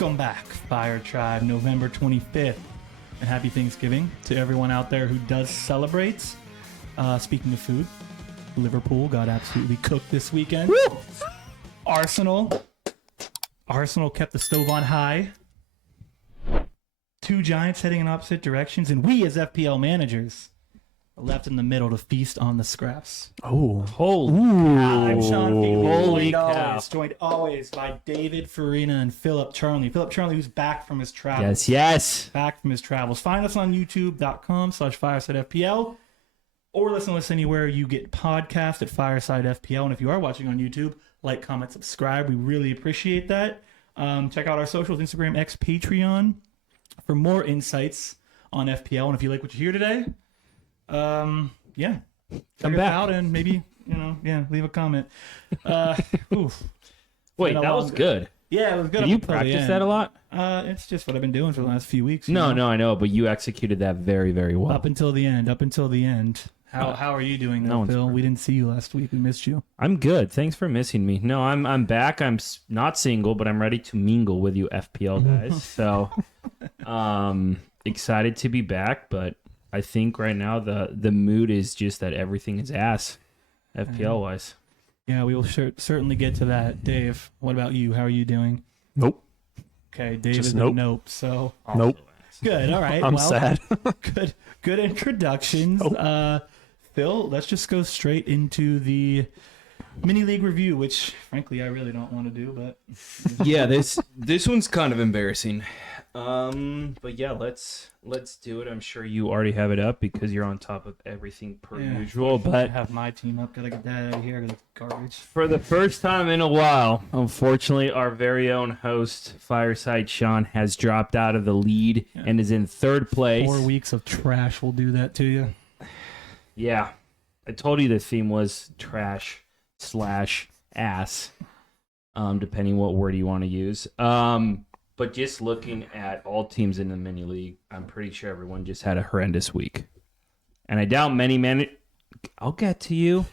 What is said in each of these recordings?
Welcome back, Fire Tribe, November 25th. And happy Thanksgiving to everyone out there who does celebrate. Speaking of food, Liverpool got absolutely cooked this weekend. Woo! Arsenal kept the stove on high. Two giants heading in opposite directions, and we as FPL managers are left in the middle to feast on the scraps. Oh, holy I'm Sean Feely, Holy cow. joined always by David Farina and Philip Charlie. Philip Charlie, who's back from his travels. Yes. Back from his travels. Find us on youtube.com/FiresideFPL or listen to us anywhere you get podcasts at Fireside FPL. And if you are watching on YouTube, like, comment, subscribe. We really appreciate that. Check out our socials, Instagram, X, Patreon, for more insights on FPL. And if you like what you hear today, come back out and maybe, leave a comment. Wait, that was good. Yeah, it was good. Did you practice that a lot? It's just what I've been doing for the last few weeks. No, I know, but you executed that very, very well. Up until the end. How are you doing, though, Phil? We didn't see you last week. We missed you. I'm good. Thanks for missing me. No, I'm back. I'm not single, but I'm ready to mingle with you FPL guys. So, excited to be back, but I think right now the mood is just that everything is ass, FPL wise. Yeah, we will certainly get to that. Dave, what about you? How are you doing? Nope. Okay, Dave Just is nope. a nope. So Nope. good. All right. I'm sad. Good introductions. Nope. Phil, let's just go straight into the mini league review, which frankly I really don't want to do, but Yeah, this one's kind of embarrassing. But yeah, let's do it. I'm sure you already have it up because you're on top of everything per usual. I But have my team up. Gotta get that out of here. Gotta garbage. for the first time in a while, unfortunately, our very own host, Fireside Sean, has dropped out of the lead and is in third place. 4 weeks of trash will do that to you. Yeah, I told you the theme was trash/ass, depending what word you want to use. But just looking at all teams in the mini league, I'm pretty sure everyone just had a horrendous week. And I doubt many I'll get to you,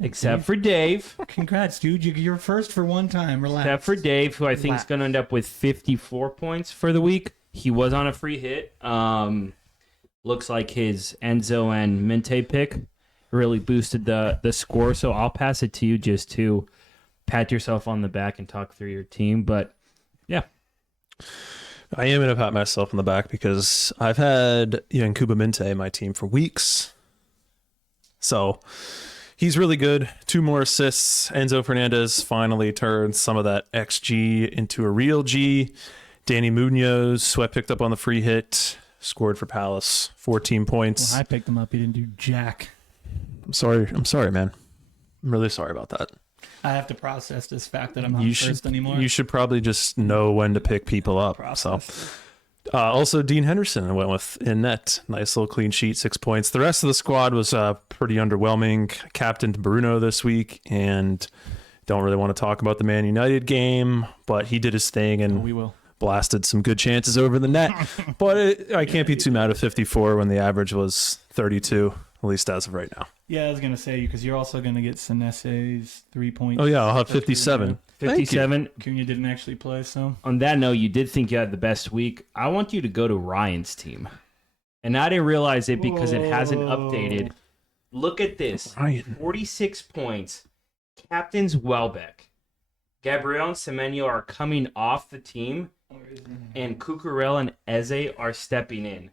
except for Dave. Congrats, dude. You're first for one time. Relax. Except for Dave, who I think is going to end up with 54 points for the week. He was on a free hit. Looks like his Enzo and Minte pick really boosted the score. So I'll pass it to you just to pat yourself on the back and talk through your team. But yeah. I am going to pat myself on the back because I've had Yankuba Minte in my team for weeks. So he's really good. 2 more assists. Enzo Fernandez finally turned some of that XG into a real G. Danny Munoz, who I picked up on the free hit, scored for Palace, 14 points. Well, I picked him up. He didn't do jack. I'm sorry, man. I'm really sorry about that. I have to process this fact that I'm not first anymore. You should probably just know when to pick people up. Also, Dean Henderson I went with in net. Nice little clean sheet, 6 points. The rest of the squad was pretty underwhelming. Captain Bruno this week, and don't really want to talk about the Man United game, but he did his thing and we will. Blasted some good chances over the net. But I can't be too mad at 54 when the average was 32, at least as of right now. Yeah, I was going to say, because you're also going to get Senesse's 3 points. Oh, yeah, I'll have 57. 57. Cunha didn't actually play, so. On that note, you did think you had the best week. I want you to go to Ryan's team. And I didn't realize it because it hasn't updated. Look at this. Ryan. 46 points. Captain's Welbeck. Gabriel and Semenyo are coming off the team. And Cucurella and Eze are stepping in.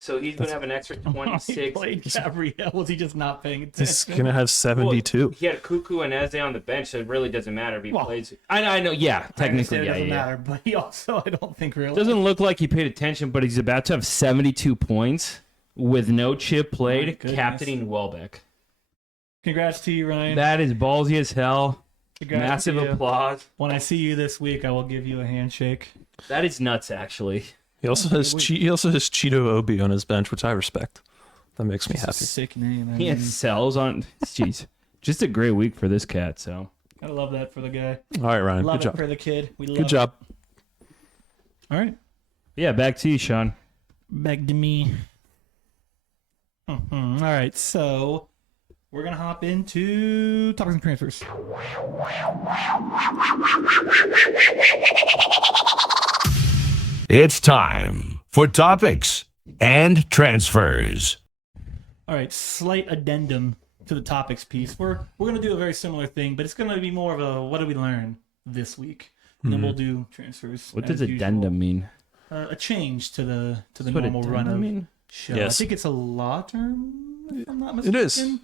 So he's going to have an extra 26. He played Gabriel. Was he just not paying attention? He's going to have 72. Well, he had Cuckoo and Eze on the bench, so it really doesn't matter if he plays. I know, yeah, technically, it doesn't matter, but he also, I don't think really. Doesn't look like he paid attention, but he's about to have 72 points with no chip played, captaining Welbeck. Congrats to you, Ryan. That is ballsy as hell. Congrats Massive applause. When I see you this week, I will give you a handshake. That is nuts, actually. He also has Cheeto Obi on his bench, which I respect. That makes me happy. Sick name. He has cells on. Jeez, just a great week for this cat. So I love that for the guy. All right, Ryan. Love good job for the kid. Good job. All right. Yeah, back to you, Sean. Back to me. All right, so we're going to hop into topics and transfers. It's time for topics and transfers. All right, slight addendum to the topics piece. We're going to do a very similar thing, but it's going to be more of a what did we learn this week? And then we'll do transfers. What does as usual. addendum mean? A change to the What normal run of mean? show. Yes. I think it's a law term, if I'm not mistaken. It is.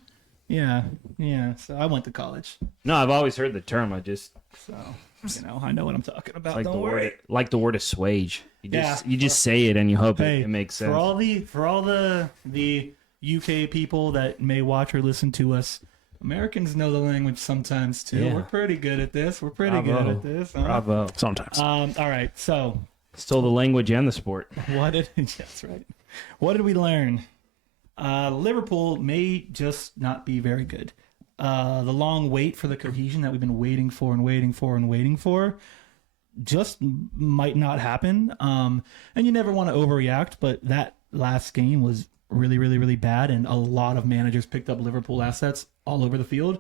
Yeah. So I went to college, No, I've always heard the term. I just so I know what I'm talking about. like Don't the worry. word, like the word assuage. You just say it and you hope Hey, it makes sense. For all the UK people that may watch or listen to us, Americans know the language sometimes too. Yeah. We're pretty good at this. We're pretty Bravo. good at this. Huh? Bravo. Sometimes. All right. So Still the language and the sport. that's right. What did we learn? Liverpool may just not be very good. The long wait for the cohesion that we've been waiting for just might not happen. And you never want to overreact, but that last game was really, really, really bad, and a lot of managers picked up Liverpool assets all over the field,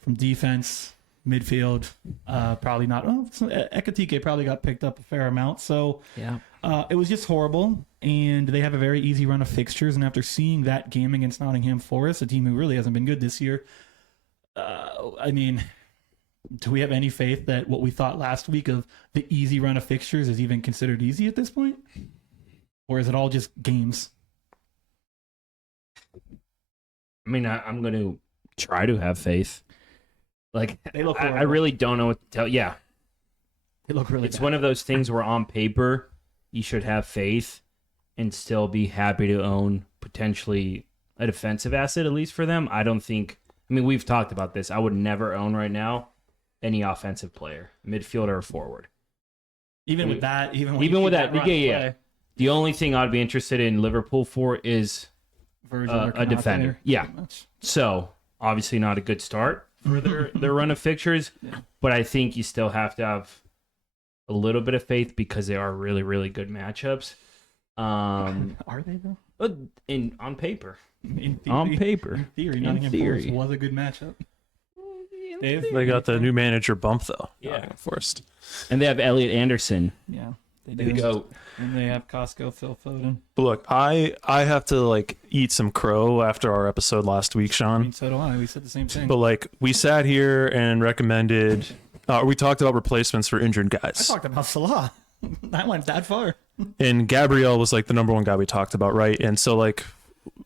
from defense, midfield, probably not. Oh, Ekitike probably got picked up a fair amount. So Yeah. it was just horrible, and they have a very easy run of fixtures. And after seeing that game against Nottingham Forest, a team who really hasn't been good this year, I mean, do we have any faith that what we thought last week of the easy run of fixtures is even considered easy at this point? Or is it all just games? I mean, I'm going to try to have faith. Like, They look I horrible. really don't know what to tell. Yeah. They look really It's bad. one of those things where on paper, you should have faith and still be happy to own potentially a defensive asset, at least for them. I don't think, I mean, we've talked about this. I would never own right now any offensive player, midfielder or forward. Even with that, when Even you with see that, run yeah. play, The only thing I'd be interested in Liverpool for is Virgil or a Konate, defender. Yeah. pretty much. so obviously not a good start for their run of fixtures, but I think you still have to have a little bit of faith because they are really, really good matchups. Are they though? On paper. In On paper. In theory, In Nottingham theory. Forest was a good matchup. Dave? They got the new manager bump though. Yeah. First. And they have Elliot Anderson. Yeah, they The do. GOAT. And they have Costco Phil Foden. But look, I have to like eat some crow after our episode last week, I Sean. mean, so do I. We said the same thing. But like we sat here and recommended, we talked about replacements for injured I guys, talked about Salah. I went that far. and Gabriel was like the number one guy we talked about, right? And so like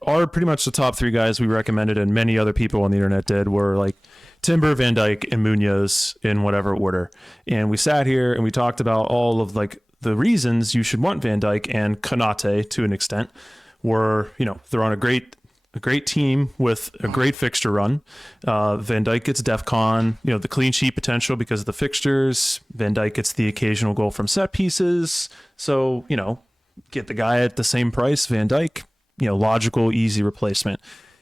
our pretty much the top three guys we recommended, and many other people on the internet did, were like Timber, Van Dijk, and Munoz in whatever order. And we sat here and we talked about all of like the reasons you should want Van Dijk and Konate to an extent. Were, you know, they're on a great team with a great fixture run. Van Dijk gets DEFCON, you know, the clean sheet potential because of the fixtures. Van Dijk gets the occasional goal from set pieces. So, you know, get the guy at the same price, Van Dijk, you know, logical, easy replacement.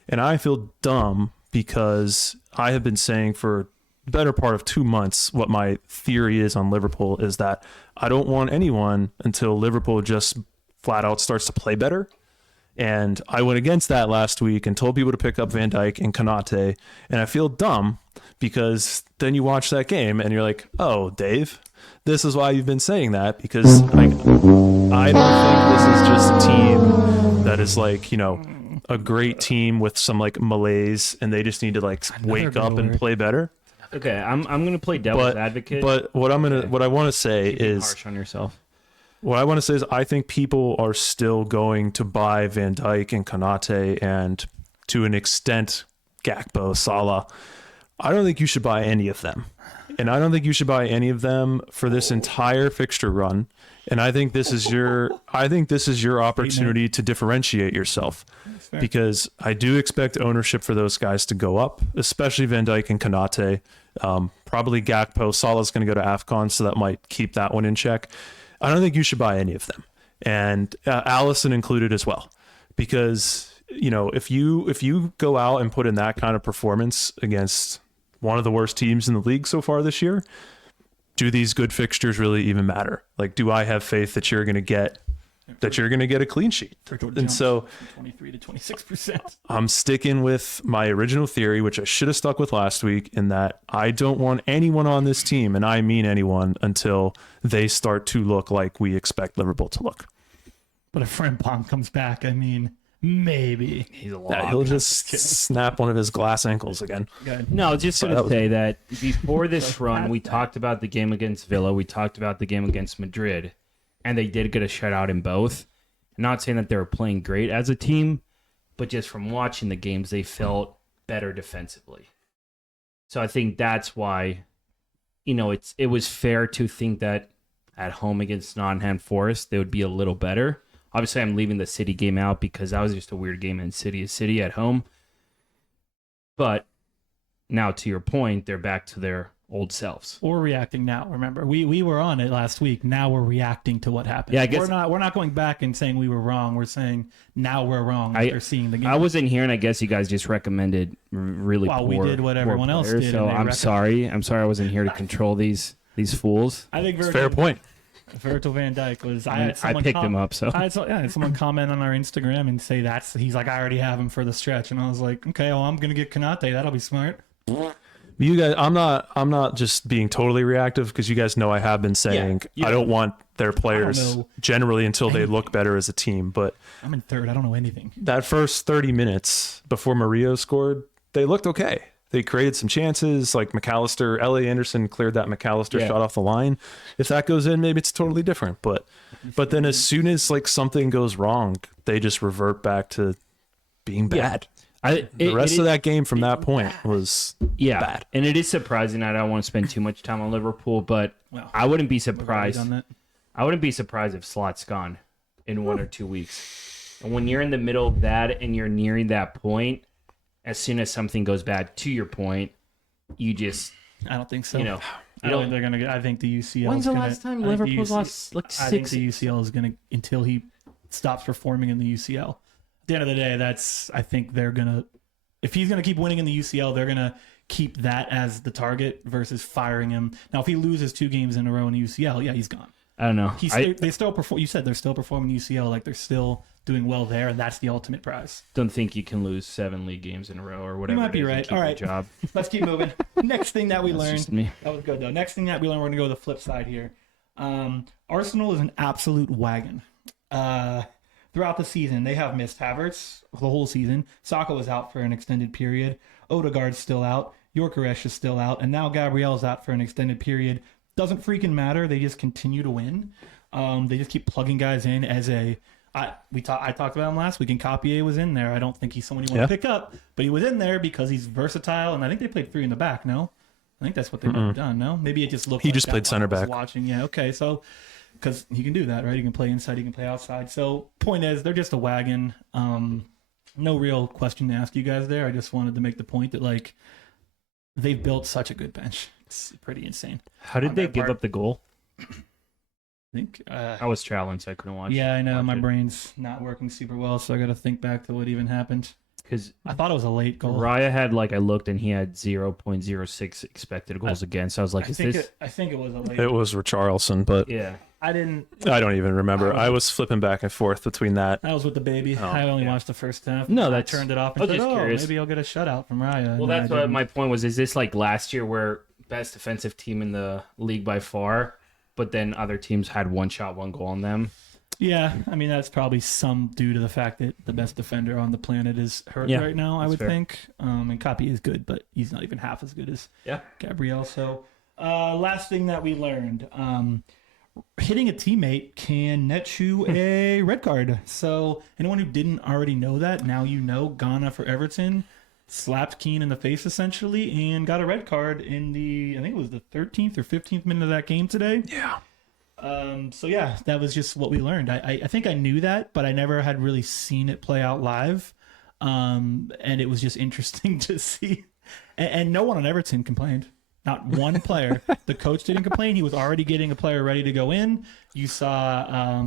And I feel dumb because I have been saying for the better part of 2 months what my theory is on Liverpool is that I don't want anyone until Liverpool just flat out starts to play better. And I went against that last week and told people to pick up Van Dijk and Konate. And I feel dumb because then you watch that game and you're like, oh, Dave, this is why you've been saying that, because I don't think this is just a team that is like, you know, a great team with some like malaise and they just need to like wake good up and word. play better. Okay, I'm gonna play devil's advocate. But what I want to say Keep being is harsh on yourself. what I want to say is I think people are still going to buy Van Dijk and Konate and to an extent Gakpo, Salah. I don't think you should buy any of them. And I don't think you should buy any of them for this entire fixture run. And I think this is your opportunity to differentiate yourself. Because I do expect ownership for those guys to go up, especially Van Dijk and Konate. Probably Gakpo. Salah's going to go to AFCON, so that might keep that one in check. I don't think you should buy any of them, and Allison included as well, because you know if you go out and put in that kind of performance against one of the worst teams in the league so far this year, do these good fixtures really even matter? Like, do I have faith that you're going to get that you're going to get a clean sheet. And so 23 to 26%. I'm sticking with my original theory, which I should have stuck with last week, in that I don't want anyone on this team, and I mean anyone, until they start to look like we expect Liverpool to look. But if Frimpong comes back, I mean, maybe. He's a Yeah, he'll just snap one of his glass ankles again. No, just going to say that before this run, we talked about the game against Villa. We talked about the game against Madrid. And they did get a shutout in both. I'm not saying that they were playing great as a team, but just from watching the games, they felt better defensively. So I think that's why, it was fair to think that at home against Nottingham Forest, they would be a little better. Obviously, I'm leaving the City game out because that was just a weird game, and City is City at home. But now, to your point, they're back to their old selves. Or reacting now. Remember, we were on it last week. Now we're reacting to what happened. Yeah, I guess we're not going back and saying we were wrong. We're saying now we're wrong. They're seeing the game. I wasn't here, and I guess you guys just recommended really poor. We did what everyone else did. So I'm sorry. I'm sorry I wasn't here to control these fools. I think Fair point. Virgil van Dijk was. I picked him up. So I had someone comment on our Instagram and say he's like, I already have him for the stretch, and I was like, okay, well, I'm gonna get Konate. That'll be smart. You guys, I'm not just being totally reactive, because you guys know I have been saying I don't want their players generally until they look better as a team. But I'm in third. I don't know anything. That first 30 minutes before Murillo scored, they looked okay. They created some chances, like McAllister. Ellie Anderson cleared that McAllister shot off the line. If that goes in, maybe it's totally different. But then as soon as something goes wrong, they just revert back to being bad. The rest of that game from that point was bad. And it is surprising. I don't want to spend too much time on Liverpool, but I wouldn't be surprised. I wouldn't be surprised if Slot's gone in 1 or 2 weeks. And when you're in the middle of that and you're nearing that point, as soon as something goes bad, to your point, you just... I don't think so. I don't think they're gonna get. I think the UCL. When's the last time Liverpool's lost like 6? I think the UCL is gonna, until he stops performing in the UCL. At the end of the day, I think they're gonna, if he's gonna keep winning in the UCL, they're gonna keep that as the target versus firing him. Now, if he loses 2 games in a row in the UCL, he's gone. I don't know. They still perform. You said they're still performing UCL, like they're still doing well there, and that's the ultimate prize. Don't think you can lose 7 league games in a row or whatever. You might be right. All right, job. Let's keep moving. Next thing that we learned. Just me. That was good though. Next thing that we learned, we're gonna go to the flip side here. Arsenal is an absolute wagon. Throughout the season, they have missed Havertz the whole season. Saka was out for an extended period. Odegaard's still out. Gyökeres is still out, and now Gabriel's out for an extended period. Doesn't freaking matter. They just continue to win. They just keep plugging guys in as a. I talked about him last week, and Copier was in there. I don't think he's someone you want to pick up, but he was in there because he's versatile, and I think they played 3 in the back. No, I think that's what they've done. No, maybe it just looked. He just played center back. Watching, yeah, okay, so because he can do that, right? He can play inside, he can play outside. So point is, they're just a wagon. No real question to ask you guys there. I just wanted to make the point that they've built such a good bench. It's pretty insane. How did they give up the goal? I think I was traveling, so I couldn't watch. Yeah, I know my brain's not working super well, so I got to think back to what even happened. Because I thought it was a late goal. Raya had I looked and he had 0.06 expected goals against. So I was like, I think it was a late. It was Richarlison, but yeah. I don't even remember. I was flipping back and forth between that. I was with the baby. I only watched the first half. No, I turned it off and said, curious. Maybe I'll get a shutout from Raya. Well, that's what my point was. Is this like last year where best defensive team in the league by far, but then other teams had 1 shot, 1 goal on them? Yeah, I mean, that's probably some due to the fact that the best defender on the planet is hurt right now, I would think. And Copy is good, but he's not even half as good as Gabriel. So, last thing that we learned, hitting a teammate can net you a red card. So, anyone who didn't already know that, now you know. Ghana for Everton slapped Keane in the face, essentially, and got a red card in I think it was the 13th or 15th minute of that game today. Yeah. So yeah, that was just what we learned. I think I knew that, but I never had really seen it play out live. And it was just interesting to see. And no one on Everton complained. Not one player. The coach didn't complain. He was already getting a player ready to go in. You saw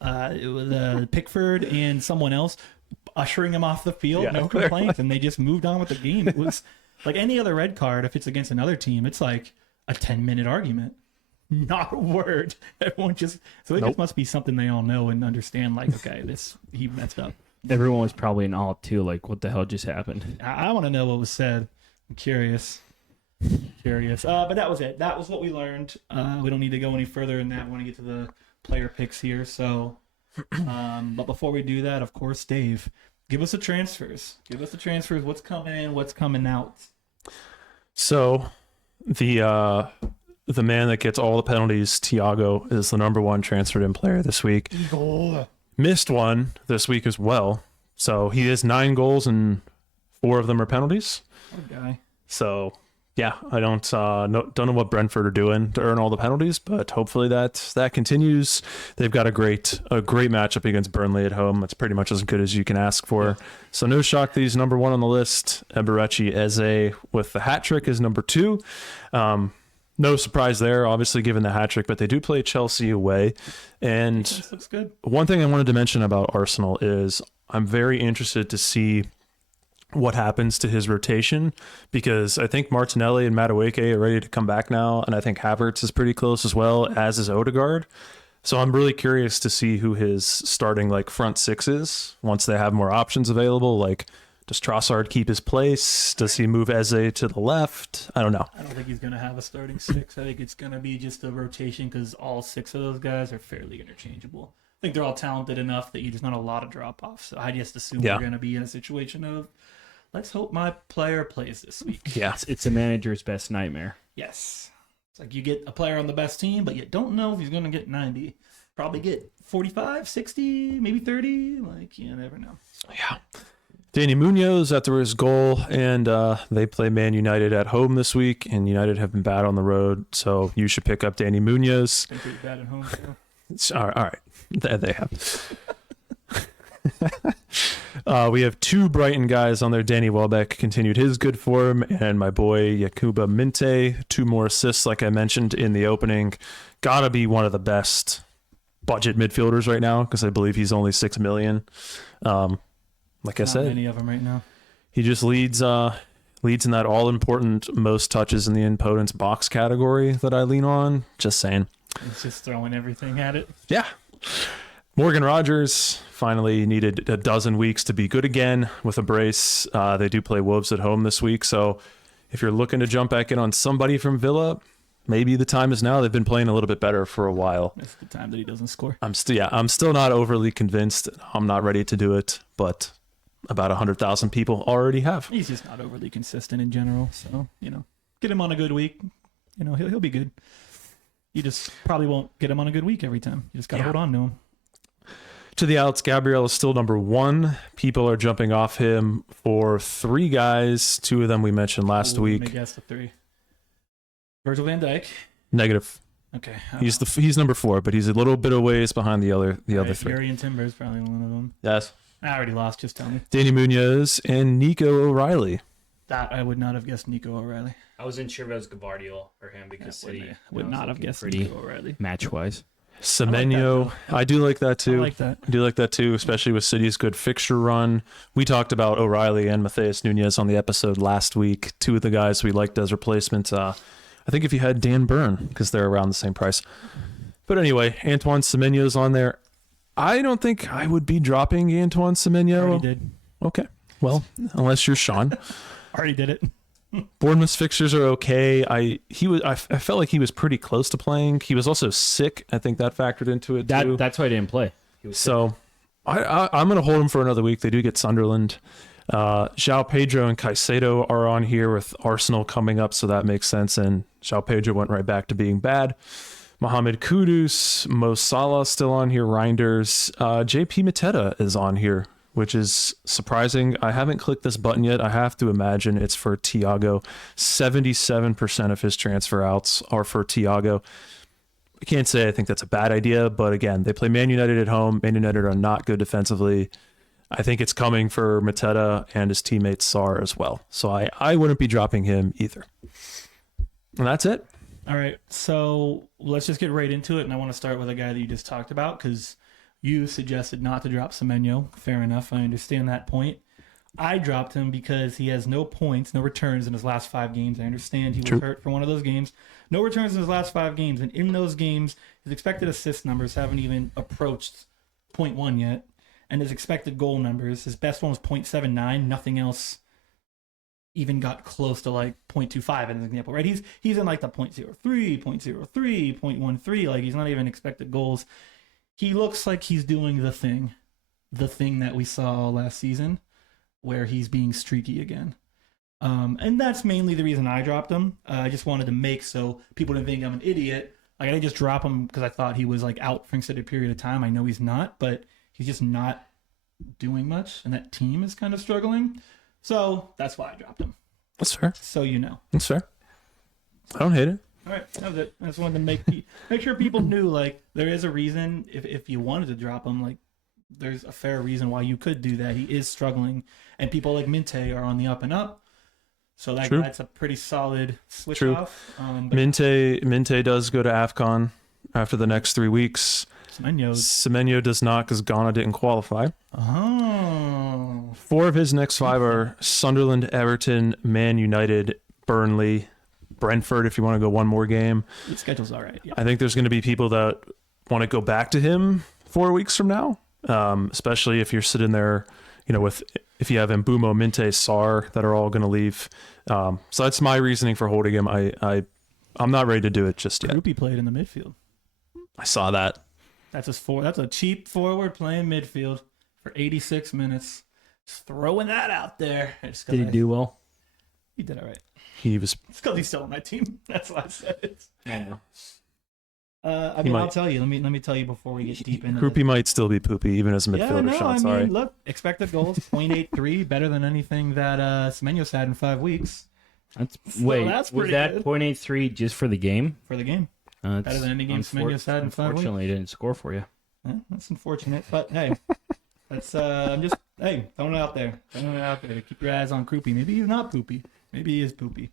it was Pickford and someone else ushering him off the field. No complaints, and they just moved on with the game. It was like any other red card. If it's against another team, it's like a 10-minute argument. Not a word. Everyone just so it just must be something they all know and understand. Like, okay, he messed up. Everyone was probably in awe too. Like, what the hell just happened? I want to know what was said. I'm curious. But that was it. That was what we learned. We don't need to go any further in that. We want to get to the player picks here. So, but before we do that, of course, Dave, give us the transfers. What's coming in? What's coming out? So, the man that gets all the penalties, Thiago, is the number one transferred in player this week. Goal. Missed one this week as well. So he has 9 goals and 4 of them are penalties. Poor guy. So yeah, I don't know what Brentford are doing to earn all the penalties, but hopefully that continues. They've got a great matchup against Burnley at home. It's pretty much as good as you can ask for. Yeah. So no shock that he's number 1 on the list. Eberechi Eze with the hat trick is number 2. No surprise there, obviously, given the hat trick, but they do play Chelsea away. And this looks good. One thing I wanted to mention about Arsenal is I'm very interested to see what happens to his rotation, because I think Martinelli and Madueke are ready to come back now, and I think Havertz is pretty close as well, as is Odegaard. So I'm really curious to see who his starting front 6 is once they have more options available. Like, does Trossard keep his place? Does he move Eze to the left? I don't know. I don't think he's going to have a starting 6. I think it's going to be just a rotation because all 6 of those guys are fairly interchangeable. I think they're all talented enough that there's not a lot of drop-offs. So I just assume we're going to be in a situation of, let's hope my player plays this week. Yeah. It's a manager's best nightmare. Yes. It's like you get a player on the best team, but you don't know if he's going to get 90. Probably get 45, 60, maybe 30. You never know. Yeah. Danny Munoz after his goal, and they play Man United at home this week, and United have been bad on the road, so you should pick up Danny Munoz. Been pretty bad at home, too. All right. They have. We have 2 Brighton guys on there. Danny Welbeck continued his good form, and my boy Yakuba Minte, 2 more assists, like I mentioned in the opening. Gotta be one of the best budget midfielders right now, because I believe he's only $6 million. Like I said, many of them right now. He just leads in that all-important most touches in the impotence box category that I lean on. Just saying. It's just throwing everything at it. Yeah. Morgan Rogers finally needed a dozen weeks to be good again with a brace. They do play Wolves at home this week, so if you're looking to jump back in on somebody from Villa, maybe the time is now. They've been playing a little bit better for a while. It's the time that he doesn't score. I'm still not overly convinced. I'm not ready to do it, but about 100,000 people already have. He's just not overly consistent in general, so get him on a good week. He'll be good. You just probably won't get him on a good week every time. You just gotta hold on to him. To the outs, Gabriel is still number 1. People are jumping off him for 3 guys. 2 of them we mentioned last week. Let me guess the 3. Virgil van Dijk. Negative. Okay. He's number 4, but he's a little bit of ways behind the other 3. Jurriën Timber is probably one of them. Yes. I already lost. Just tell me. Danny Munoz and Nico O'Reilly. That I would not have guessed Nico O'Reilly. I wasn't sure if it was Gvardiol or him because City would not have guessed Nico O'Reilly. Match-wise. Semenyo. I do like that too. I do like that too, especially with City's good fixture run. We talked about O'Reilly and Matheus Nunes on the episode last week. 2 of the guys we liked as replacements. I think if you had Dan Burn, because they're around the same price. But anyway, Antoine Semenyo's on there. I don't think I would be dropping Antoine Semenyo. Already did. Okay. Well, unless you're Sean. Already did it. Bournemouth's fixtures are okay. I felt like he was pretty close to playing. He was also sick. I think that factored into it too. That's why I didn't play. So I'm going to hold him for another week. They do get Sunderland. João Pedro and Caicedo are on here with Arsenal coming up, so that makes sense. And João Pedro went right back to being bad. Mohamed Kudus, Mo Salah still on here. Reinders. JP Mateta is on here, which is surprising. I haven't clicked this button yet. I have to imagine it's for Thiago. 77% of his transfer outs are for Thiago. I can't say I think that's a bad idea, but again, they play Man United at home. Man United are not good defensively. I think it's coming for Mateta and his teammate Sarr as well. So I wouldn't be dropping him either. And that's it. All right, so let's just get right into it, and I want to start with a guy that you just talked about because you suggested not to drop Semenyo. Fair enough, I understand that point. I dropped him because he has no points, no returns in his last 5 games. I understand he was True. hurt for one of those games. No returns in his last 5 games. And in those games, his expected assist numbers haven't even approached 0.1 yet. And his expected goal numbers, his best one was 0.79. Nothing else even got close to like 0.25 in an example, right? He's in like the 0.03, 0.03, 0.13. Like he's not even expected goals. He looks like he's doing the thing that we saw last season, where he's being streaky again. And that's mainly the reason I dropped him. I just wanted to make so people didn't think I'm an idiot. Like I didn't just drop him because I thought he was like out for an extended period of time. I know he's not, but he's just not doing much, and that team is kind of struggling. So that's why I dropped him. That's fair. So you know. That's fair. I don't hate it. All right, that was it. I just wanted to make sure people knew, like, there is a reason if you wanted to drop him, like, there's a fair reason why you could do that. He is struggling, and people like Minte are on the up and up. So that's a pretty solid switch off. But Minte does go to AFCON after the next 3 weeks. Semenyo does not because Ghana didn't qualify. Oh. 4 of his next 5 are Sunderland, Everton, Man United, Burnley, Brentford, if you want to go one more game. The schedule's all right. Yeah. I think there's going to be people that want to go back to him 4 weeks from now, especially if you're sitting there, if you have Mbumo, Minte, Sarr that are all going to leave. So that's my reasoning for holding him. I'm not ready to do it just yet. Rupi played in the midfield. I saw that. That's a cheap forward playing midfield for 86 minutes. Just throwing that out there. Did he do well? He did all right. It's because he's still on my team. That's why I said it. I know. I'll tell you. Let me tell you before we get deep into Rupi might still be poopy even as a midfielder. Sorry. Look, expected goals 0.83, better than anything that Semenyo's had in 5 weeks. That's was that good. 0.83 just for the game? For the game. Better than any game Semenyo's had in 5 weeks. Unfortunately, he didn't score for you. Yeah, that's unfortunate, but hey, that's I'm just throwing it out there. Keep your eyes on Kroopy. Maybe he's not poopy. Maybe he is poopy.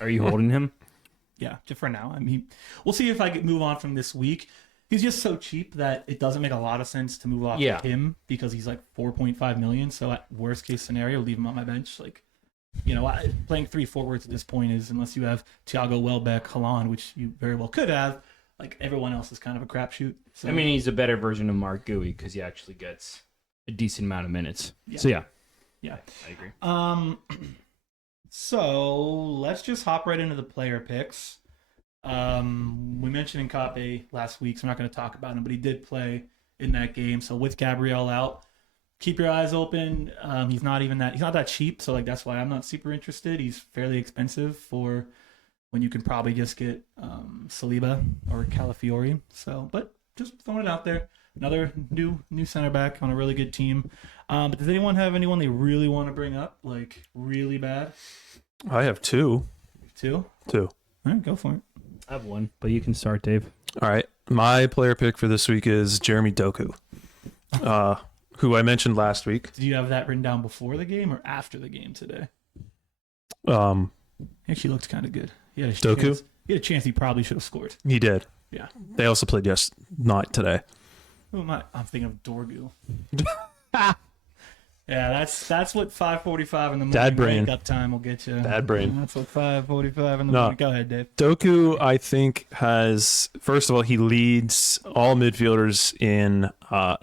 Are you holding him? Yeah, just for now. I mean, we'll see if I can move on from this week. He's just so cheap that it doesn't make a lot of sense to move off of him because he's like 4.5 million. So at worst case scenario, leave him on my bench. Like, playing 3 forwards at this point is, unless you have Thiago, Welbeck, Haaland, which you very well could have, like everyone else is kind of a crapshoot. So, I mean, he's a better version of Mark Gui because he actually gets a decent amount of minutes. Yeah. So yeah, I agree. So let's just hop right into the player picks. We mentioned Nkape last week, so I'm not going to talk about him, but he did play in that game. So with Gabriel out, keep your eyes open. He's not that cheap, so like that's why I'm not super interested. He's fairly expensive for when you can probably just get Saliba or Calafiori. So, but just throwing it out there. Another new center back on a really good team. But does anyone have anyone they really want to bring up, like really bad? I have 2. 2? 2. All right, go for it. I have 1, but you can start, Dave. All right. My player pick for this week is Jeremy Doku, who I mentioned last week. Did you have that written down before the game or after the game today? He actually looked kind of good. He had a Doku? chance. He had a chance he probably should have scored. He did. Yeah. They also played not today. Who am I? I'm thinking of Dorgu. Yeah, that's what 5:45 in the morning Dad brain. wake up time will get you. Dad brain. That's what 5:45 in the morning. Go ahead, Dave. Doku, I think, first of all, he leads all midfielders in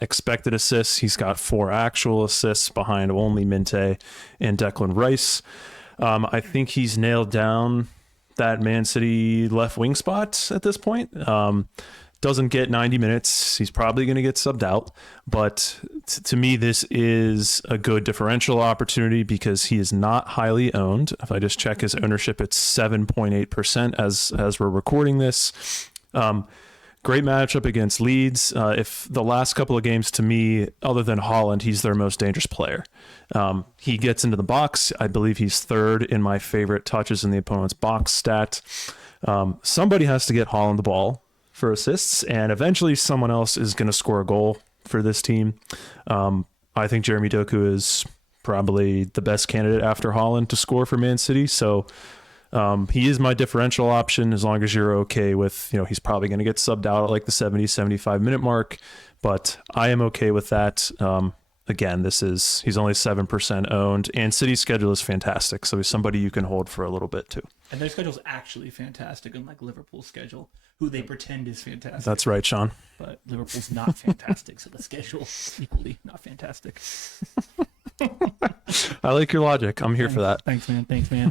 expected assists. He's got 4 actual assists behind only Minte and Declan Rice. I think he's nailed down that Man City left wing spot at this point. Doesn't get 90 minutes. He's probably going to get subbed out. But to me, this is a good differential opportunity because he is not highly owned. If I just check his ownership, it's 7.8% as we're recording this. Great matchup against Leeds. If the last couple of games, to me, other than Haaland, he's their most dangerous player. He gets into the box. I believe he's 3rd in my favorite touches in the opponent's box stat. Somebody has to get Haaland the ball for assists, and eventually someone else is going to score a goal for this team. I think Jeremy Doku is probably the best candidate after Haaland to score for Man City. So he is my differential option as long as you're okay with, he's probably going to get subbed out at like the 70, 75 minute mark, but I am okay with that. again, he's only 7% owned, and City's schedule is fantastic. So he's somebody you can hold for a little bit too. And their schedule's actually fantastic, unlike Liverpool's schedule, who they pretend is fantastic. That's right, Sean. But Liverpool's not fantastic, so the schedule equally not fantastic. I like your logic. I'm here for that. Thanks, man.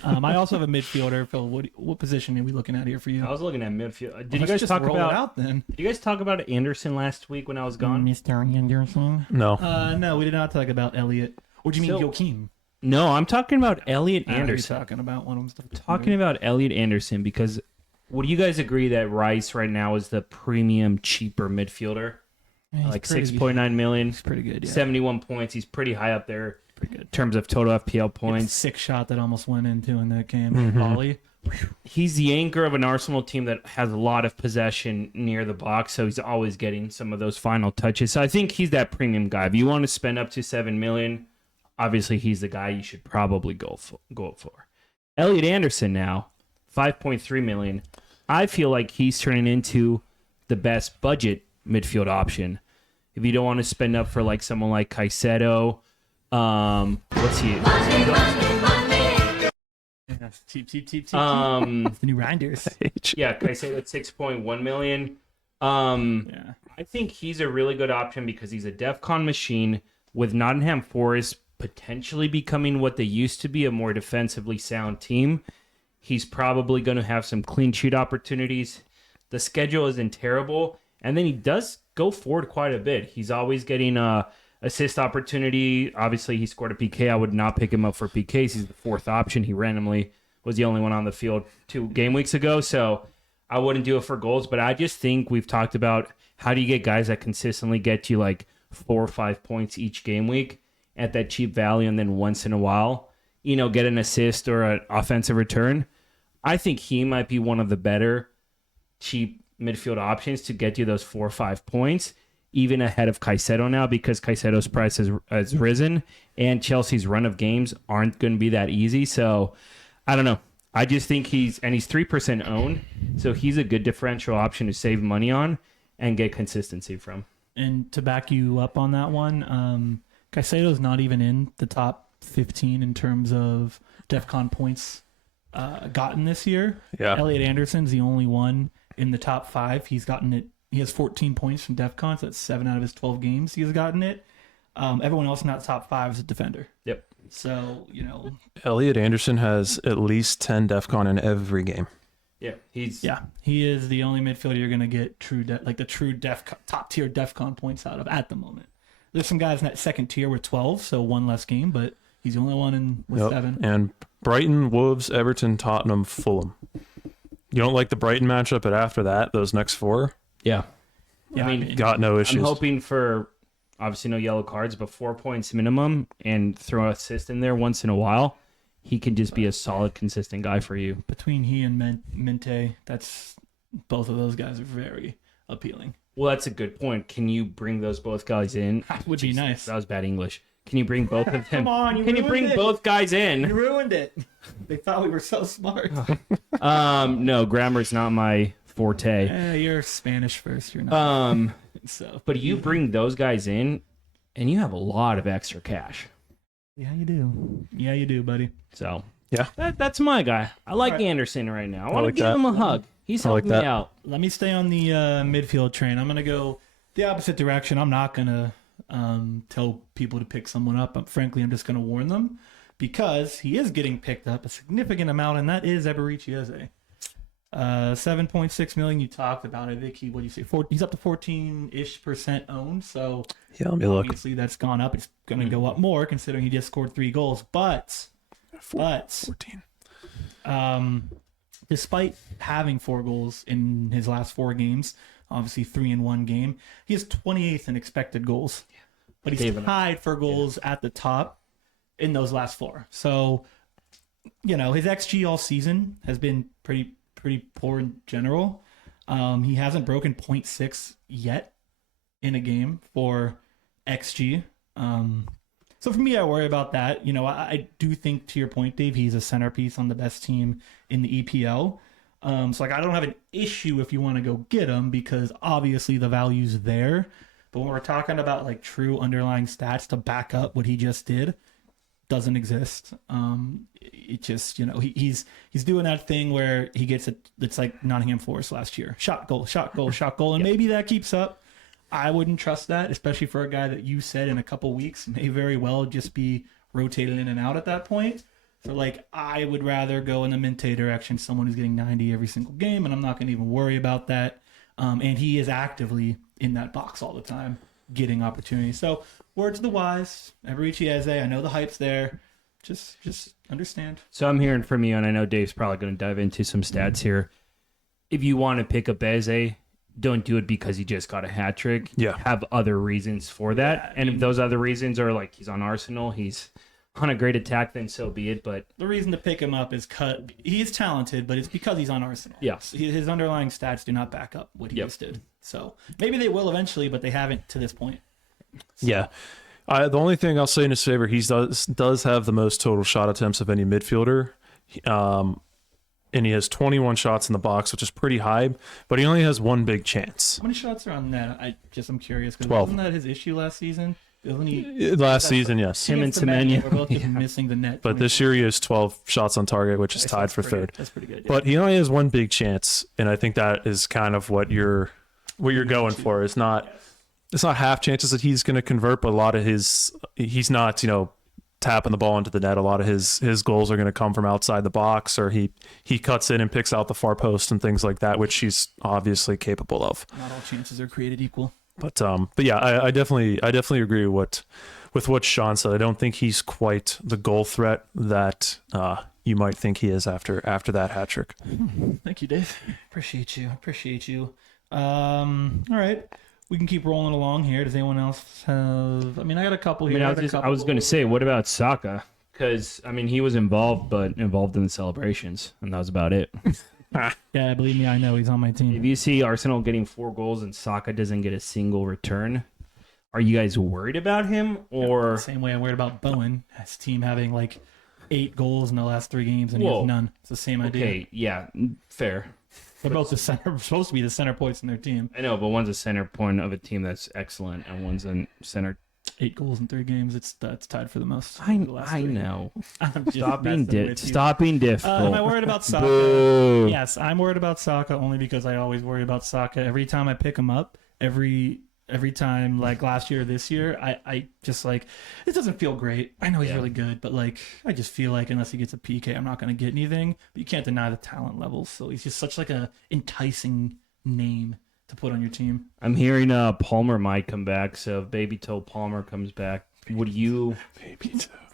I also have a midfielder. Phil, what position are we looking at here for you? I was looking at midfield. Did you guys talk about then? Did you guys talk about Anderson last week when I was gone? Mr. Anderson? No. No, we did not talk about Elliot. Or do you mean Joachim? No, I'm talking about Elliot Anderson. You're talking about one of them. Talking about Elliot Anderson because would you guys agree that Rice right now is the premium, cheaper midfielder? Like 6.9 million. He's pretty good, yeah. 71 points. He's pretty high up there. Pretty good. In terms of total FPL points. Sick shot that almost went into in that game. Volley. He's the anchor of an Arsenal team that has a lot of possession near the box, so he's always getting some of those final touches. So I think he's that premium guy. If you want to spend up to 7 million, obviously he's the guy you should probably go up for. Elliot Anderson now, 5.3 million. I feel like he's turning into the best budget midfield option. If you don't want to spend up for like someone like Caicedo, what's he? Cheap. The new Reinders. Yeah, Caicedo at 6.1 million. Yeah. I think he's a really good option because he's a DEFCON machine with Nottingham Forest potentially becoming what they used to be, a more defensively sound team. He's probably going to have some clean sheet opportunities. The schedule isn't terrible. And then he does go forward quite a bit. He's always getting assist opportunity. Obviously, he scored a PK. I would not pick him up for PKs. He's the fourth option. He randomly was the only one on the field 2 game weeks ago. So I wouldn't do it for goals. But I just think we've talked about how do you get guys that consistently get you like 4 or 5 points each game week at that cheap value, and then once in a while, get an assist or an offensive return. I think he might be one of the better cheap midfield options to get you those 4 or 5 points, even ahead of Caicedo now, because Caicedo's price has risen and Chelsea's run of games aren't going to be that easy. So I don't know. I just think he's 3% owned. So he's a good differential option to save money on and get consistency from. And to back you up on that one, Caicedo's not even in the top 15 in terms of DEFCON points gotten this year. Yeah. Elliot Anderson's the only one in the top 5. He's gotten it. He has 14 points from DEFCON, so that's 7 out of his 12 games he has gotten it. Everyone else in that top 5 is a defender. Yep. So, Elliot Anderson has at least 10 DEFCON in every game. Yeah, he is the only midfielder you're going to get top tier DEFCON points out of at the moment. There's some guys in that second tier with 12, so one less game, but he's the only one with 7. And Brighton, Wolves, Everton, Tottenham, Fulham. You don't like the Brighton matchup, but after that, those next 4, yeah. Yeah, I mean, got no issues. I'm hoping for obviously no yellow cards, but 4 points minimum and throw an assist in there once in a while. He can just be a solid, consistent guy for you. Between he and Mente, both of those guys are very appealing. Well, that's a good point. Can you bring those both guys in? That would be nice. That was bad English. Can you bring both of them? Come on, Can you bring both guys in? You ruined it. They thought we were so smart. No, grammar's not my forte. Yeah, you're Spanish first. You're not. But you bring those guys in, and you have a lot of extra cash. Yeah, you do. Yeah, you do, buddy. So yeah, that's my guy. I like Anderson right now. I want to give him a hug. He's helping me out. Let me stay on the midfield train. I'm gonna go the opposite direction. I'm not gonna tell people to pick someone up. Frankly, I'm just gonna warn them because he is getting picked up a significant amount, and that is Eberechi Eze. 7.6 million. You talked about it, Vicky. What do you say? He's up to 14% owned. So yeah, let me look. Obviously, that's gone up. It's going to go up more considering he just scored 3 goals. But 14. Despite having 4 goals in his last 4 games, obviously 3 in 1 game, he is 28th in expected goals. But he's tied for goals at the top in those last 4. So, his XG all season has been pretty poor in general. He hasn't broken 0.6 yet in a game for XG. So for me, I worry about that. I do think, to your point, Dave, he's a centerpiece on the best team in the EPL. So I don't have an issue if you want to go get him because obviously the value's there. But when we're talking about like true underlying stats to back up what he just did, doesn't exist. It just, he's doing that thing where he gets it. It's like Nottingham Forest last year. Shot goal, and maybe that keeps up. I wouldn't trust that, especially for a guy that you said in a couple weeks may very well just be rotated in and out at that point. So, like, I would rather go in the Minte direction, someone who's getting 90 every single game, and I'm not going to even worry about that. And he is actively in that box all the time, getting opportunities. So, word to the wise, Eberici Eze, I know the hype's there. Just understand. So I'm hearing from you, and I know Dave's probably going to dive into some stats here. If you want to pick up Eze, don't do it because he just got a hat trick. Yeah. Have other reasons for that. And if those other reasons are like he's on Arsenal, he's on a great attack, then so be it. But the reason to pick him up is he's talented, but it's because he's on Arsenal. Yes. His underlying stats do not back up what he just did. So maybe they will eventually, but they haven't to this point. So. Yeah. The only thing I'll say in his favor, he does have the most total shot attempts of any midfielder. And he has 21 shots in the box, which is pretty high, but he only has one big chance. How many shots are on net? I'm curious, because 12. wasn't that his issue last season? Last season, yes. Him and Semenyo. We're both just missing the net. But this year he has 12 shots on target, which is tied for third. That's pretty good. Yeah. But he only has one big chance, and I think that is kind of what you're going for. It's not half chances that he's going to convert, but a lot of he's not, tapping the ball into the net. A lot of his goals are going to come from outside the box, or he cuts in and picks out the far post and things like that, which he's obviously capable of. Not all chances are created equal. But yeah, I definitely agree with what Sean said. I don't think he's quite the goal threat that you might think he is after that hat trick. Thank you, Dave. Appreciate you. All right. We can keep rolling along here. Does anyone else have... I got a couple here. I was going to say, what about Saka? Because, he was involved in the celebrations, and that was about it. Yeah, believe me, I know. He's on my team. If you see Arsenal getting 4 goals and Saka doesn't get a single return, are you guys worried about him? Or Same way I'm worried about Bowen. His team having, 8 goals in the last 3 games, and he has none. It's the same idea. Okay, yeah, fair. They're both supposed to be the center points in their team. I know, but one's a center point of a team that's excellent, and one's a center. 8 goals in 3 games. That's tied for the most. I know. Stop being difficult. Am I worried about Saka? Boo. Yes, I'm worried about Saka only because I always worry about Saka. Every time I pick him up, every time, like last year or this year, I just it doesn't feel great. I know he's really good, but I just feel like unless he gets a PK, I'm not going to get anything. But you can't deny the talent levels. So he's just such a enticing name to put on your team. I'm hearing Palmer might come back. So if Baby Toe Palmer comes back, would you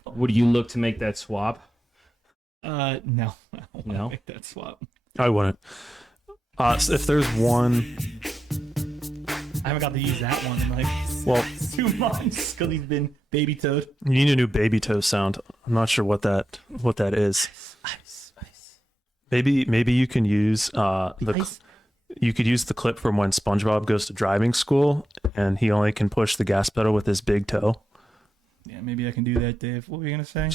look to make that swap? No, I don't want No? to make that swap. I wouldn't. If there's one... I haven't got to use that one in 2 months because he's been baby toed. You need a new baby toe sound. I'm not sure what that is. Ice. Maybe you can use you could use the clip from when SpongeBob goes to driving school and he only can push the gas pedal with his big toe. Yeah, maybe I can do that, Dave. What were you gonna say?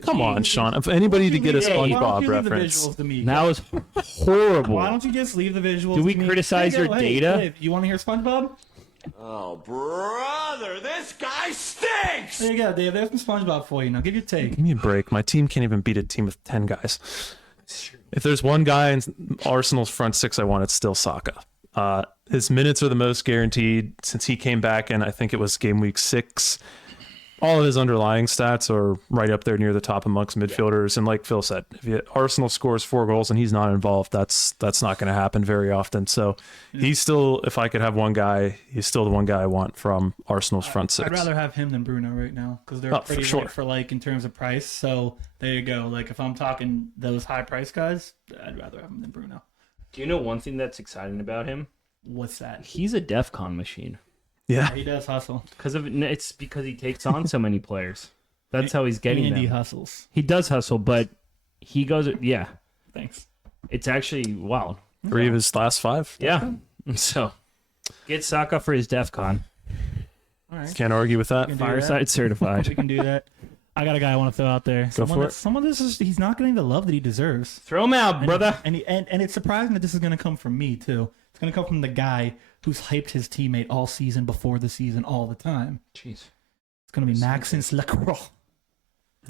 Come on, Sean. If anybody to get a SpongeBob reference. That was horrible. Why don't you just leave the visuals? Do we to me? criticize your data? Dave, you want to hear SpongeBob? Oh, brother, this guy stinks! There you go, Dave. There's some SpongeBob for you. Now give your take. Give me a break. My team can't even beat a team with 10 guys. If there's one guy in Arsenal's front 6 I want, it's still Saka. His minutes are the most guaranteed since he came back, and I think it was game week 6. All of his underlying stats are right up there near the top amongst midfielders. And like Phil said, if Arsenal scores 4 goals and he's not involved, that's not going to happen very often. So he's still, if I could have one guy, he's still the one guy I want from Arsenal's front 6. I'd rather have him than Bruno right now because they're pretty for light for in terms of price. So there you go. If I'm talking those high price guys, I'd rather have him than Bruno. Do you know one thing that's exciting about him? What's that? He's a DEFCON machine. Yeah. He does hustle. It's because he takes on so many players. That's how he's getting and them. he hustles. He does hustle, but he goes. Yeah, Thanks. it's actually wild. 3 of his last 5. Yeah. So get Saka for his DEFCON. All right. Can't argue with that. can do Fireside We certified. can do that. I got a guy I want to throw out there. for it. Someone he's not getting the love that he deserves. Throw him out, brother. And it's surprising that this is going to come from me too. It's going to come from the guy who's hyped his teammate all season, before the season, all the time. Jeez. It's going to be Maxence Lacroix.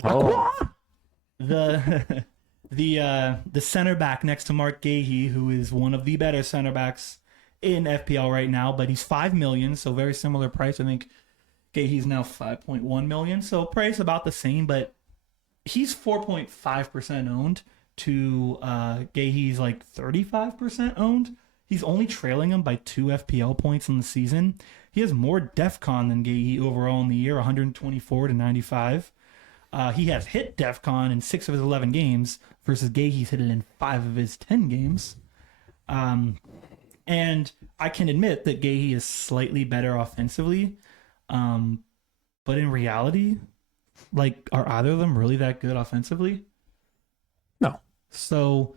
Oh. The center back next to Mark Gahey, who is one of the better center backs in FPL right now, but he's $5 million, so very similar price. I think Gahey's now 5.1 million, so price about the same, but he's 4.5% owned to Gahey's like 35% owned. He's only trailing him by 2 FPL points in the season. He has more DEFCON than Gahey overall in the year, 124 to 95. He has hit DEFCON in 6 of his 11 games versus Gahey's hit it in 5 of his 10 games. And I can admit that Gahey is slightly better offensively. But in reality, like, are either of them really that good offensively? No. So,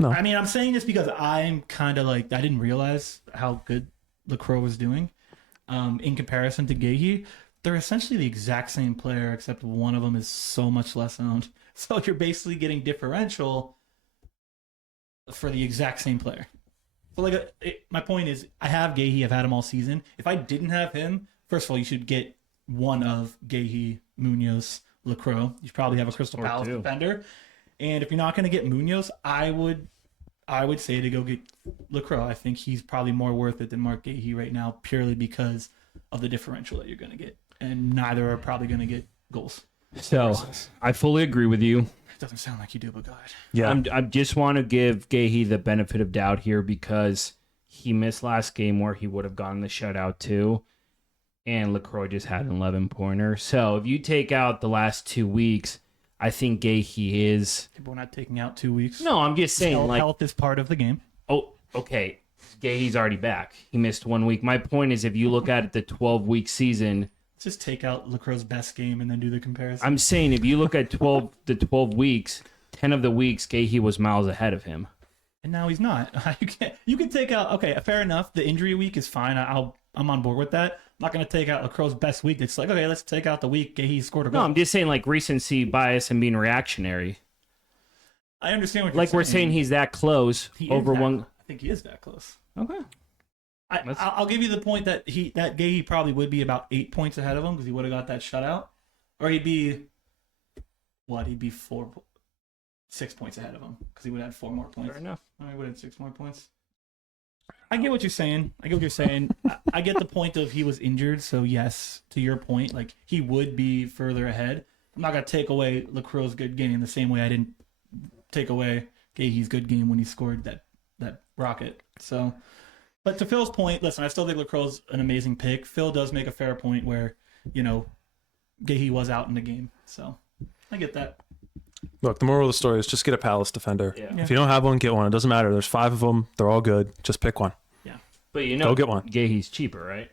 No. I mean, I'm saying this because I'm kind of like, I didn't realize how good Lacroix was doing in comparison to Gahey. They're essentially the exact same player, except one of them is so much less owned. So you're basically getting differential for the exact same player. So like, my point is, I have Gahey. I've had him all season. If I didn't have him, first of all, you should get one of Gahey, Munoz, Lacroix. You probably have a Crystal Palace defender. And if you're not going to get Munoz, I would say to go get Lacroix. I think he's probably more worth it than Mark Gahey right now, purely because of the differential that you're going to get. And neither are probably going to get goals. So I fully agree with you. It doesn't sound like you do, but go ahead. Yeah. I just want to give Gahey the benefit of doubt here because he missed last game where he would have gotten the shutout too. And Lacroix just had an 11-pointer. So if you take out the last 2 weeks, I think Gahey is... We're not taking out 2 weeks. No, I'm just saying, Health is part of the game. Oh, okay. Gahey's already back. He missed 1 week. My point is, if you look at the 12-week season... Just take out Lacroix's best game and then do the comparison. I'm saying if you look at 12 weeks, 10 of the weeks, Gahey was miles ahead of him. And now he's not. You can take out... Okay, fair enough. The injury week is fine. I'm on board with that. I'm not going to take out Lacroix's best week. It's like, okay, let's take out the week Gahey scored a goal. No, I'm just saying, like, recency bias and being reactionary. I understand what you're Like, saying. we're saying he's that close over one... I think he is that close. Okay. I'll give you the point that Gahey probably would be about 8 points ahead of him because he would have got that shutout. Or he'd be... What? He'd be 6 points ahead of him because he would have had 4 more points. Fair enough. He would have had 6 more points. I get what you're saying. I get the point of he was injured, so yes, to your point, like, he would be further ahead. I'm not going to take away Lacroix's good game the same way I didn't take away Gahey's good game when he scored that rocket. So, but to Phil's point, listen, I still think Lacroix's an amazing pick. Phil does make a fair point where, Gahey was out in the game. So, I get that. Look, the moral of the story is just get a Palace defender. Yeah. If you don't have one, get one. It doesn't matter. There's 5 of them. They're all good. Just pick one. Yeah. But go get one. Gahey's cheaper, right?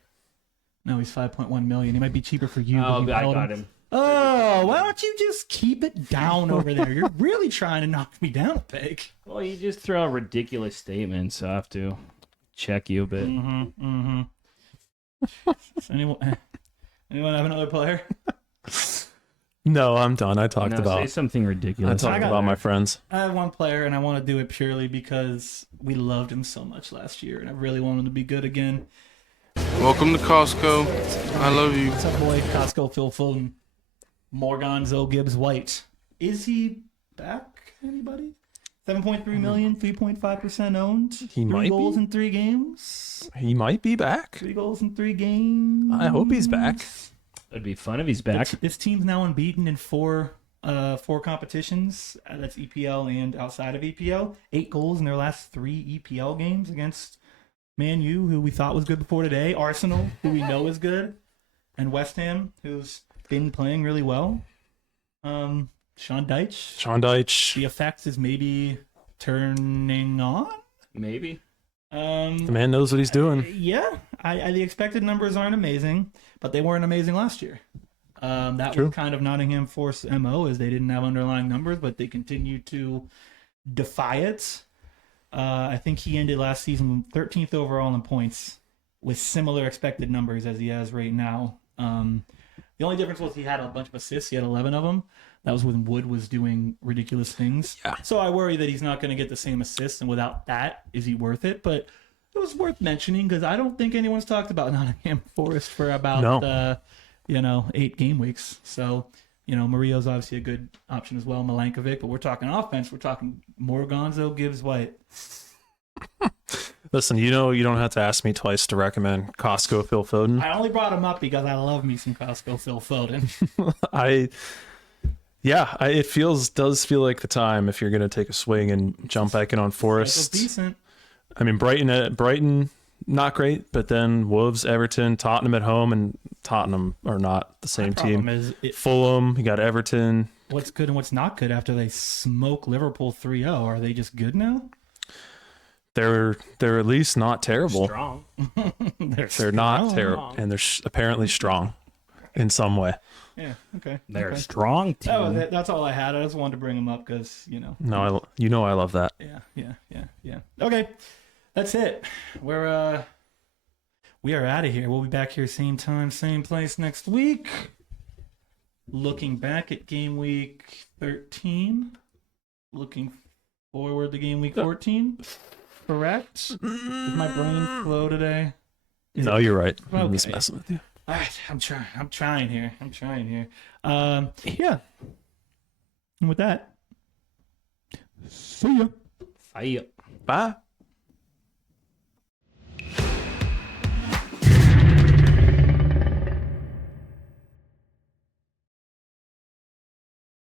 No, he's 5.1 million. He might be cheaper for you. Oh, but I got him. Oh, why don't you just keep it down over there? You're really trying to knock me down a peg. Well, you just throw out ridiculous statements, so I have to check you a bit. Does anyone have another player? No, I'm done. I talked about... Say something ridiculous. I talked about my friends. I have one player, and I want to do it purely because we loved him so much last year, and I really want him to be good again. Welcome to Costco. I love you. What's up, boy? Costco, Phil Foden. Morgonzo Gibbs-White. Is he back? Anybody? 7.3 million, 3.5% owned. He might be. 3 goals in 3 games. He might be back. 3 goals in 3 games. I hope he's back. It'd be fun if he's back. This team's now unbeaten in 4 competitions. That's EPL and outside of EPL. 8 goals in their last 3 EPL games against Man U, who we thought was good before today. Arsenal, who we know is good. And West Ham, who's been playing really well. Sean Dyche. The effects is maybe turning on. Maybe. The man knows what he's doing. Yeah. The expected numbers aren't amazing, but they weren't amazing last year. That True. was kind of Nottingham Forest MO, as they didn't have underlying numbers, but they continued to defy it. I think he ended last season 13th overall in points with similar expected numbers as he has right now. The only difference was he had a bunch of assists. He had 11 of them. That was when Wood was doing ridiculous things. Yeah. So I worry that he's not going to get the same assists, and without that, is he worth it? But it was worth mentioning because I don't think anyone's talked about Nottingham Forest for about 8 game weeks. So, Murillo's obviously a good option as well, Milankovic, but we're talking offense. We're talking Morgonzo, Gibbs-White. Listen, you don't have to ask me twice to recommend Costco Phil Foden. I only brought him up because I love me some Costco Phil Foden. It does feel like the time if you're going to take a swing and jump back in on Forest. That's decent. I mean, Brighton, not great, but then Wolves, Everton, Tottenham at home, and Tottenham are not the same team. Fulham, you got Everton. What's good and what's not good after they smoke Liverpool 3-0? Are they just good now? They're at least not terrible. Strong. They're not terrible, and they're apparently strong in some way. Yeah. Okay. They're okay. a strong team. Oh, that's all I had. I just wanted to bring them up because No, I love that. Yeah. Okay, that's it. We are out of here. We'll be back here same time, same place next week. Looking back at game week 13. Looking forward to game week 14. Correct? Is my brain slow today? No, you're right. I'm Okay. just messing with you. All right, I'm trying here. Yeah. And with that, see ya. Fire. Bye.